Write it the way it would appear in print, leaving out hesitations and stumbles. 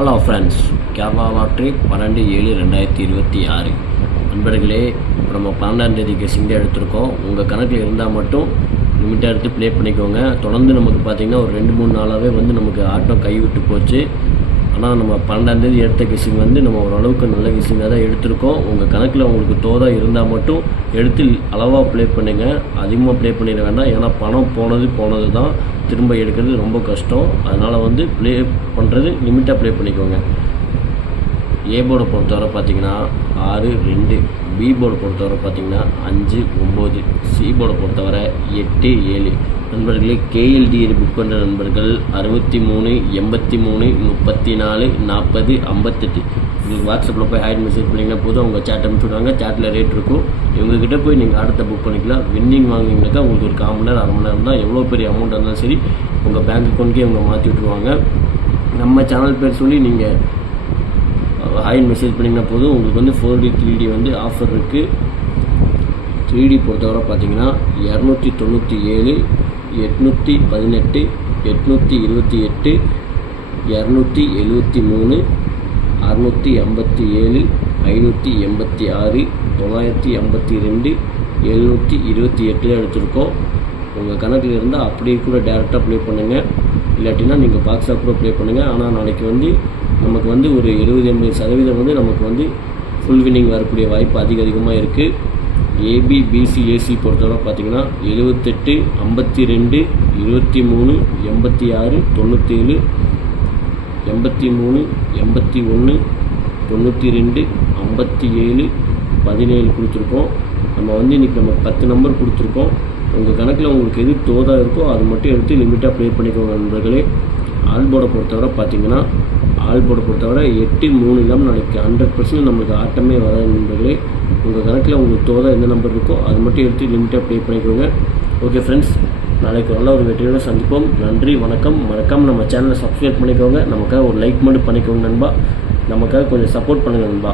All of friends Kerala lottery 12/7/2026 நண்பர்களே, இப்போ நம்ம 12ஆம் தேதி கெஸ்ஸிங் தான் எடுத்திருக்கோம். உங்கள் கணக்கில் இருந்தால் மட்டும் லிமிட்டாக எடுத்து ப்ளே பண்ணிக்கோங்க. தொடர்ந்து நமக்கு பார்த்திங்கன்னா ஒரு 2-3 நாளாகவே நமக்கு ஆட்டம் கைவிட்டு போச்சு. ஆனால் நம்ம 12ஆம் தேதி எடுத்த கெஸ்ஸிங் நம்ம ஓரளவுக்கு நல்ல கெஸ்ஸிங்காக தான் எடுத்திருக்கோம். உங்கள் கணக்கில் உங்களுக்கு தோதாக இருந்தால் மட்டும் எடுத்து அளவாக ப்ளே பண்ணுங்கள். அதிகமாக ப்ளே பண்ணிட வேண்டாம். ஏன்னா பணம் போனது தான் திரும்ப எடுக்கிறது ரொம்ப கஷ்டம். அதனால் ப்ளே பண்ணுறது லிமிட்டாக ப்ளே பண்ணிக்கோங்க. ஏ போர்டை பொறுத்தவரை பார்த்திங்கன்னா 6-2, பி போர்டை பொறுத்தவரை பார்த்திங்கன்னா 5-9, சி போர்டை பொறுத்தவரை 8-7. நண்பர்களே, கேஎல்டிஏ புக் பண்ணுற நண்பர்கள் 63 83 34 40 58 உங்களுக்கு வாட்ஸ்அப்பில் போய் ஹைட் மெசேஜ் பண்ணிங்கன்னா போதும். அவங்க சேட் அனுப்பிச்சுடுவாங்க. சேட்டில் ரேட் இருக்கும். இவங்ககிட்ட போய் நீங்கள் அடுத்த புக் பண்ணிக்கலாம். வின்னிங் வாங்கினீங்கன்னாக்கா உங்களுக்கு ஒரு 1/4 மணி நேரம் 1/2 மணி நேரம் தான். எவ்வளோ பெரிய அமௌண்ட் இருந்தாலும் சரி உங்கள் பேங்க் அக்கௌண்ட்கே இவங்க மாற்றி விட்ருவாங்க. நம்ம சேனல் பேர் சொல்லி நீங்கள் ஹாய் மெசேஜ் பண்ணிங்கன்னா போதும். உங்களுக்கு 4D 3D ஆஃபர் இருக்குது. 3D பொறுத்தவரை பார்த்தீங்கன்னா 297, 818, 828, 273, 657, 586, 982, 728 தான் எடுத்திருக்கோம். உங்கள் கணக்கில் இருந்தால் அப்படியே கூட டேரெக்டாக ப்ளே பண்ணுங்கள். இல்லாட்டினா நீங்கள் பாக்ஸாக கூட ப்ளே பண்ணுங்கள். ஆனால் நாளைக்கு நமக்கு ஒரு 70-80% நமக்கு ஃபுல் வின்னிங் வரக்கூடிய வாய்ப்பு அதிகமாக இருக்குது. ஏபி பிசி ஏசி பொறுத்தவரை பார்த்தீங்கன்னா 78, 52, 23, 86, 97, 83, 81, 92, 57, 17 கொடுத்துருக்கோம். நம்ம இன்றைக்கி நம்ம 10 நம்பர் கொடுத்துருக்கோம். உங்கள் கணக்கில் உங்களுக்கு எது தோதாக இருக்கோ அது மட்டும் எடுத்து லிமிட்டாக ப்ளே பண்ணிக்கோங்க நண்பர்களே. ஆல்போர்டை பொறுத்தவரை பார்த்தீங்கன்னா 8-3 இல்லாமல் நாளைக்கு 100% நம்மளுக்கு ஆட்டமே வராது நண்பர்களே. உங்கள் கணக்கில் உங்களுக்கு தோதாக எந்த நம்பர் இருக்கோ அது மட்டும் எடுத்து லிமிட்டாக ப்ளே பண்ணிக்கோங்க. ஓகே ஃப்ரெண்ட்ஸ், நாளைக்கு நல்ல ஒரு வெற்றியோடு சந்திப்போம். நன்றி, வணக்கம். மறக்காமல் நம்ம சேனலை சப்ஸ்கிரைப் பண்ணிக்கோங்க. நமக்காக ஒரு லைக் மட்டும் பண்ணிக்கோங்க நண்பா. நமக்காக கொஞ்சம் சப்போர்ட் பண்ணுங்கள் நண்பா.